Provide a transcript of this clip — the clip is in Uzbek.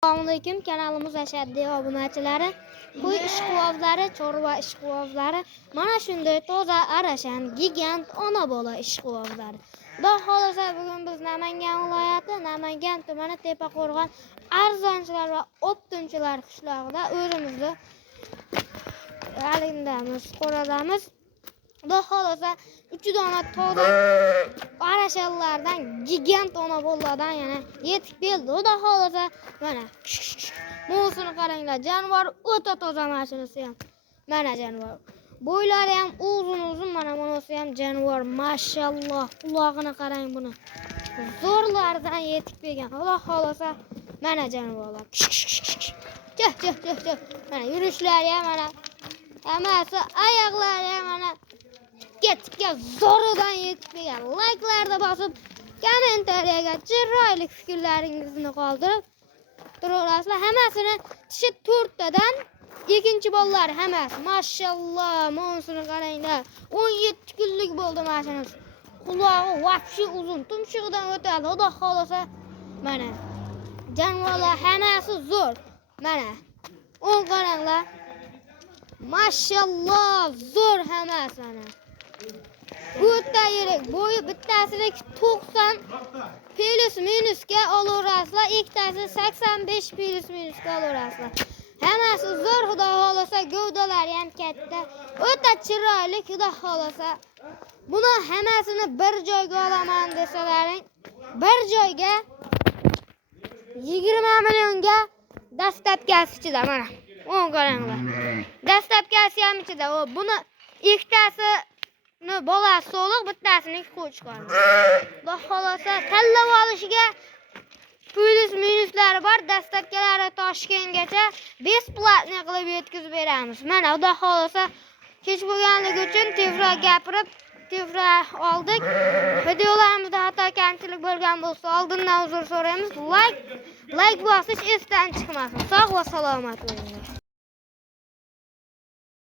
Assalomualaikum, kanalimiz ashaddiy obunachilari, qo'y ishqibozlari, chorva ishqibozlari, mana shunday toza arashan gigant ona bola ishqibozlari. Xudo xolasa bugun biz Namangan viloyati, Namangan tumani Tepaqo'rg'on arzonchilar va o'ptunchilar qishlog'ida o'zimizni alindamiz, qo'radamiz. Xudo xolasa 3 dona toza arashanlardan gigant ona bolalardan yana yetib keldi. Xudo xolasa mana mo'sini qaranglar, jonivor o'ta toza mashinasi ham. Mana jonivor. Bo'ylari ham uzun, mana bunisi ham jonivor, mashalloh. Quloqini qarang buni. Zo'rlardan yetib kelgan. Xudo xolasa mana jonivorlar. Chiq. Mana yurishlari ham mana hammasi, oyoqlari ham mana tikka zo'ridan yetib kelgan. Like'larni bosib, kommentariyaga chiroyli fikrlaringizni qoldirib turaverasizlar. Hammasini tishi 4 tadan ikkinchi bolalar hammasi. Mashalloh, mo'sini qaranglar. 17 kunlik bo'ldi mashinamiz. Qulog'i vaqti uzun, tumshug'idan o'tadi. Xudo xolasa mana jonivorlar hammasi zo'r. Mana qaranglar. Mashalloh, zo'r hammasi mana. O'ta yirik, bo'yi bittasini 90 plus minusga olaverasizlar, ikkitasi 85 plus minusga olaverasizlar. Hammasi zo'r, xudo xolasa, gavdalari ham katta, o'ta chiroyli. Xudo xolasa buni hammasini bir joyga olaman desalaring, bir joyga 20 millionga dastlabkasi ichida mana. Qaranglar. Dastlabkasi ham ichida. Buni ikkitasi bolasi so'liq, bittasini qo'chqon. Xudo xolasa tanlab olishiga plus minuslari bor. Dastlabkalari Toshkentgacha besplatniy qilib yetkazib beramiz. Mana xudo xolasa kech bo'lganligi uchun tezroq gapirib, tezroq oldik. Videolarimizda xato kamchilik bo'lgan bo'lsa, oldindan uzr so'raymiz. Like bosish esdan chiqmasin. Sog' va salomat bo'linglar.